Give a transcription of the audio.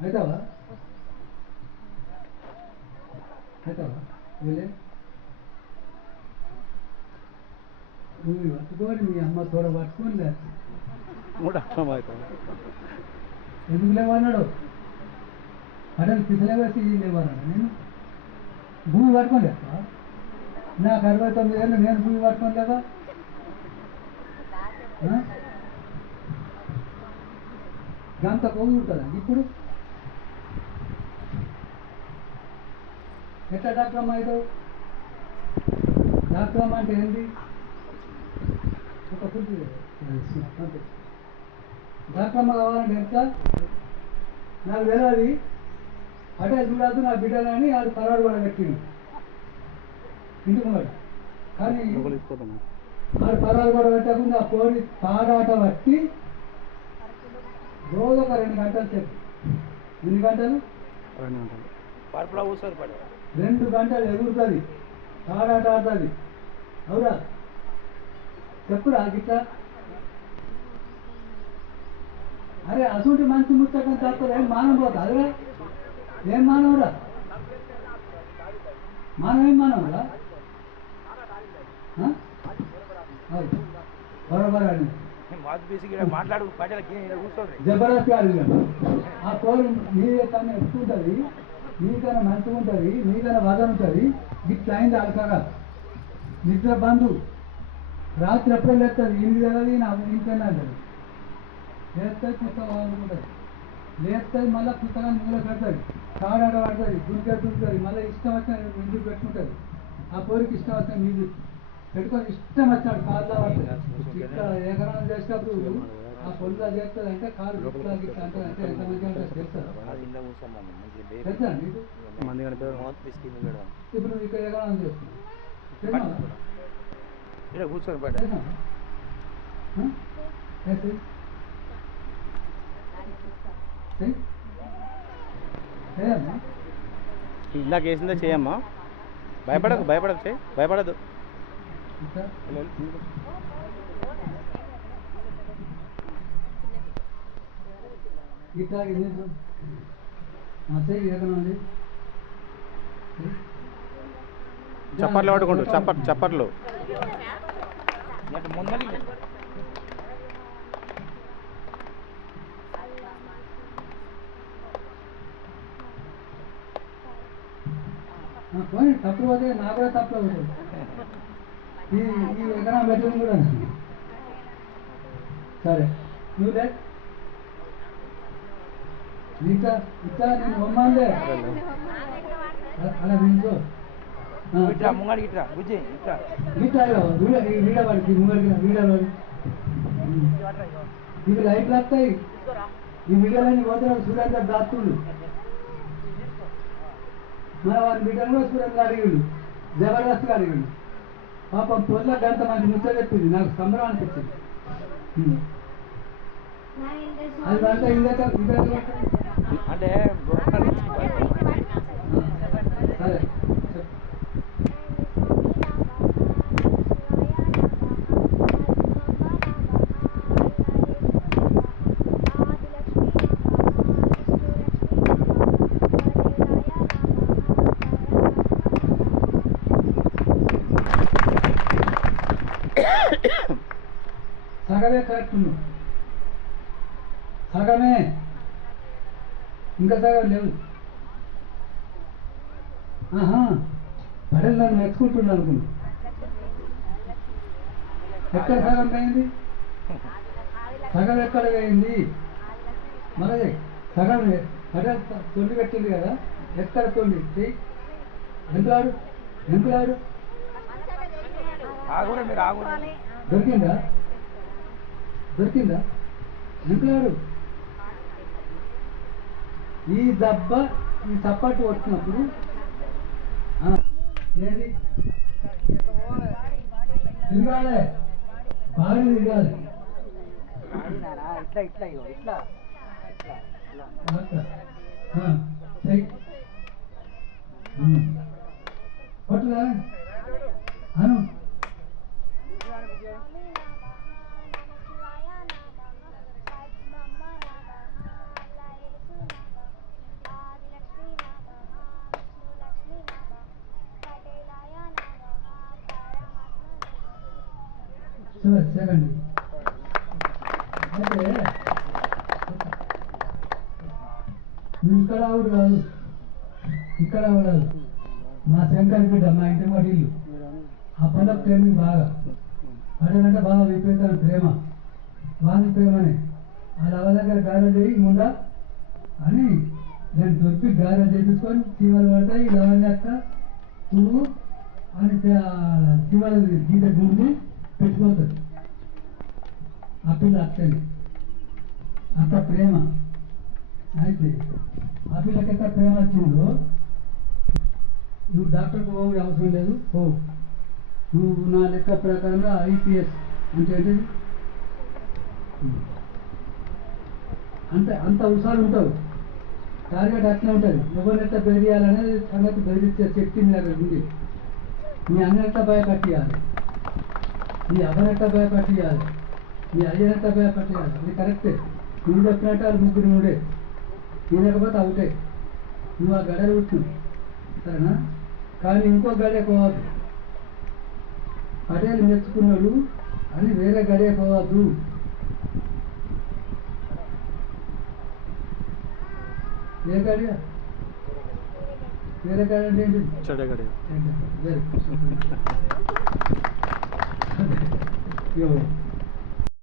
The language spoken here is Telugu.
అవుతావా అవుతావా వెళ్ళే నువ్వు పట్టుకొని మీ అమ్మ తోడ పట్టుకొని లేదు ఎందుకు లేవన్నాడు అడలు పిసలేసి లేవన్నాడు నేను భూమి పట్టుకొని లేవా నాకు 69 ఏళ్ళు నేను భూమి పట్టుకొని లేవా గంత కొవ్వు ఉంటుందా ఇప్పుడు ఎట్లా డాక్టర్ అమ్మ అయితే డాక్టర్ అమ్మ అంటే ఏంటి ఒక ఫుడ్ డాక్టర్ అమ్మ కావాలంటే ఎంత నాకు తెలియదు అటే చూడద్దు నా బిడ్డలని అది పరాడు కూడా పెట్టిండు ఇందుకున్నాడు కానీ ఆడు పరాడు కూడా పెట్టకుండా ఆ కోడి తాడాట పట్టి రోజు ఒక 2 గంటలు చెప్పు ఎన్ని గంటలు 2 గంటలు ఎగురుతుంది తాడాట ఆడుతుంది అవురా చెప్పురా గిట్లా అరే అసూటి మంచి ముచ్చటం తప్పదు ఏం మానవ పోతా అదే ఏం మానవురా మానవేం మానవురా బరోబర్ అని జబర్దస్త్ అడిగాడు ఆ కోరి నీకన్నా ఎక్కువ ఉంటుంది నీకన్నా మంచిగా ఉంటుంది నీకన్నా వదన ఉంటుంది గిట్లా అయింది అలకగా నిద్ర బంధు రాత్రి ఎప్పుడో లేస్తుంది ఇంటి తెలియదు నా ఇంకన్నా తెలియదు లేస్తుంది పుస్తకం అనుకుంటుంది లేస్తుంది మళ్ళీ పుస్తకాన్ని మూల పెడుతుంది కాడాడ పడుతుంది దుర్గుతుంది మళ్ళీ ఇష్టం వచ్చిన ఇంటికి పెట్టుకుంటుంది ఆ కోరికి ఇష్టం వచ్చిన నీళ్ళు పెట్టుకొని ఇష్టం వచ్చాడు కాళ్ళ పడుతుంది ఇక్కడ ఏకరణం చేసినప్పుడు ఆ పొల్లా చేస్తుంది అంటే కాలు గిట్లా గిట్లా అంటే అంటే ఎంత మంచిగా అంటే తెలుసా నీకు ఇప్పుడు నువ్వు ఇక్కడ ఏకరణం చేస్తున్నావు కూర్చొని ఇందాక వేసిందే చేయమ్మా భయపడకు భయపడకు చేయి భయపడద్దు చప్పట్లు పట్టుకుంటు చప్పట్లు పోనీ తప్పుడు పోతే నాకు కూడా తప్పులో ఉంటుంది ఈ ఎకరం పెట్టింది కూడా సరే నువ్వు లే ఇంకా ఇట్లా నేను బొమ్మాలే అలా వింటూ వీడియో వాడికి ముంగడికి వీడియో వాడి ఇవి లైట్లు వస్తాయి ఈ వీడియోలన్నీ పోతున్నాడు సూర్యాంత దాస్తుడు మన వారి బిడ్డలు కూడా సూర్యంగా అడిగిండు జబర్దస్త్గా అడిగిండు పాపం పొద్దున గంట మంచి ముచ్చ చెప్పింది నాకు సంబరం అనిపించింది అది అంటే అంటే సరే సగమే కరెక్ట్ సగమే ఇంకా సగం లేవు పడేది నన్ను మెచ్చుకుంటున్నా అనుకున్నా ఎక్కడ సగం పోయింది సగం ఎక్కడ పోయింది మళ్ళీ సగం పడే తొండి పెట్టింది కదా ఎక్కడ తొండి ఎంతలాడు ఎంతలాడు దొరికిందా దొరికిందా ఎంతలాడు ఈ దెబ్బ ఈ చప్పట్టు కొట్టినప్పుడు ఏది తిరగాలి బాగా తిరగాలి ఇట్లా ఇట్లా ఇట్లా కొట్టుదా అను సెకండ్ అయితే నువ్వు ఇక్కడ ఆవుడు కాదు, ఇక్కడ ఆవుడాదు. మా శంకర్ బిడ్డ, మా ఇంటి మాట ఇల్లు. అప్పట్లో ప్రేమింగ్ బాగా పడేదంటే బాగా విపరీతమైన ప్రేమ, వాళ్ళ ప్రేమనే. వాళ్ళ అవ్వ దగ్గర గారెలు చేయి ముండా అని నేను దొరికి గారెలు చేపించుకొని చీమలు పడతాయి, లవంగాక పువ్వు అని చీమలు గీత గుండి పెట్టుకోతుంది. ఆ పిల్ల అత్తని అంత ప్రేమ. అయితే ఆ పిల్లకి ఎంత ప్రేమ వచ్చిందో, నువ్వు డాక్టర్కి పోవు అవసరం లేదు, పోవు. నువ్వు నా లెక్క ప్రకారంగా ఐపీఎస్ అంటే ఏంటిది అంత హుషారు ఉంటావు. టార్గెట్ అట్లా ఉంటుంది. ఎవరినెట్లా బెదిరియాలనేది సంగతి బెదిరించే శక్తి మీ దగ్గర ఉంది. మీ అన్నెట్లా భయపట్టియాలి, మీ అవ్వనెట్లా భయపట్టియాలి, మీ అయ్యనెట్లా భయపట్టియాలి. అది కరెక్టే. నువ్వు చెప్పినట్టు వాళ్ళు ముగ్గురు నువ్వుడే, తినకపోతే అవుటే. నువ్వు ఆ గడలు పుట్టినావు సరేనా, కానీ ఇంకో గడే పోవద్దు. పటేలు మెచ్చుకున్నాడు అని వేరే గడే పోవద్దు. ఏ గడియా? వేరే గడ అంటే ఏంటి? చెడగడే. వేరే